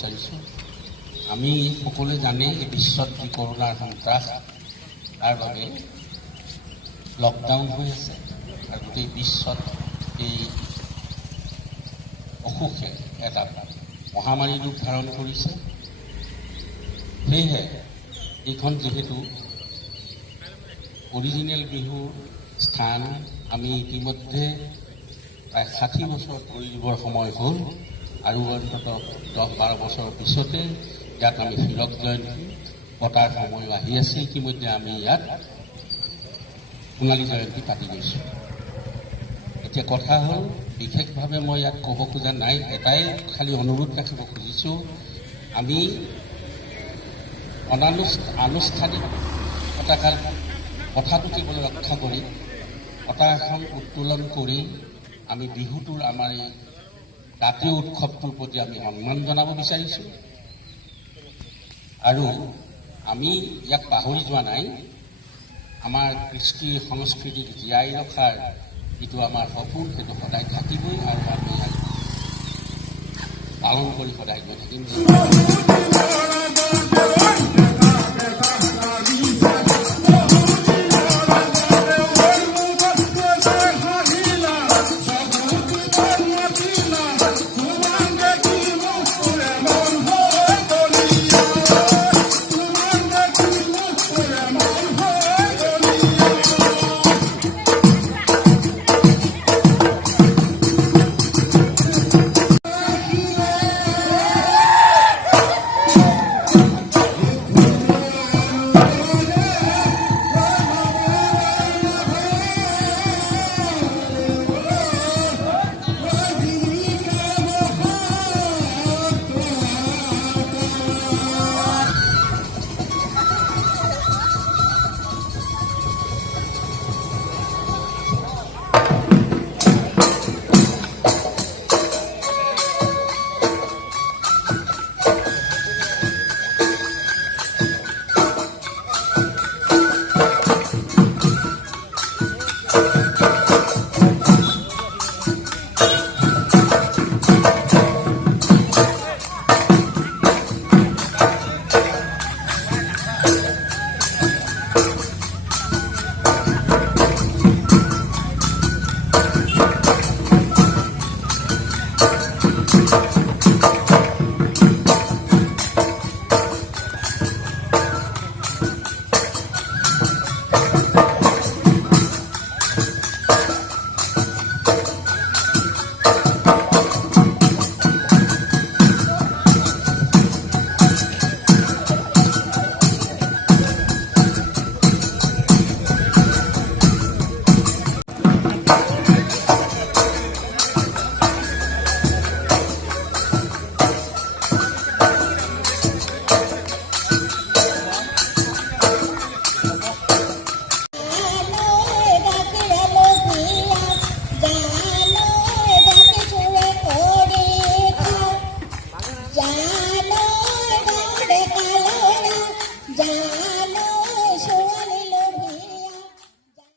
বিচাৰিছোঁ। আমি সকলোৱে জানে বিশ্বত যি কৰোণাৰ সন্ত্ৰাস, তাৰ বাবে লকডাউন হৈ আছে আৰু গোটেই বিশ্বত এই অসুখে এটা মহামাৰী ৰূপ ধাৰণ কৰিছে। সেয়েহে এইখন যিহেতু অৰিজিনেল বিহুৰ স্থান, আমি ইতিমধ্যে প্ৰায় 60 বছৰ কৰি দিবৰ সময় হ'ল আৰু অন্ততঃ 10-12 বছৰৰ পিছতে ইয়াত আমি হীৰক জয়ন্তী পতাৰ সময় আহি আছে। ইতিমধ্যে আমি ইয়াত সোণালী জয়ন্তী পাতি গৈছোঁ। এতিয়া কথা হ'ল, বিশেষভাৱে মই ইয়াত ক'ব খোজা নাই, এটাই খালি অনুৰোধ ৰাখিব খুজিছোঁ, আমি আনুষ্ঠানিক কথাটো কেৱল ৰক্ষা কৰি পতাকাখন উত্তোলন কৰি আমি বিহুটোৰ আমাৰ এই জাতীয় উৎসৱটোৰ প্ৰতি আমি সন্মান জনাব বিচাৰিছোঁ। আৰু আমি ইয়াক পাহৰি যোৱা নাই, আমাৰ কৃষ্টি সংস্কৃতিক জীয়াই ৰখাৰ যিটো আমাৰ সপোন, সেইটো সদায় থাকিবই আৰু আমি ইয়াক পালন কৰি সদায় গৈ থাকিম।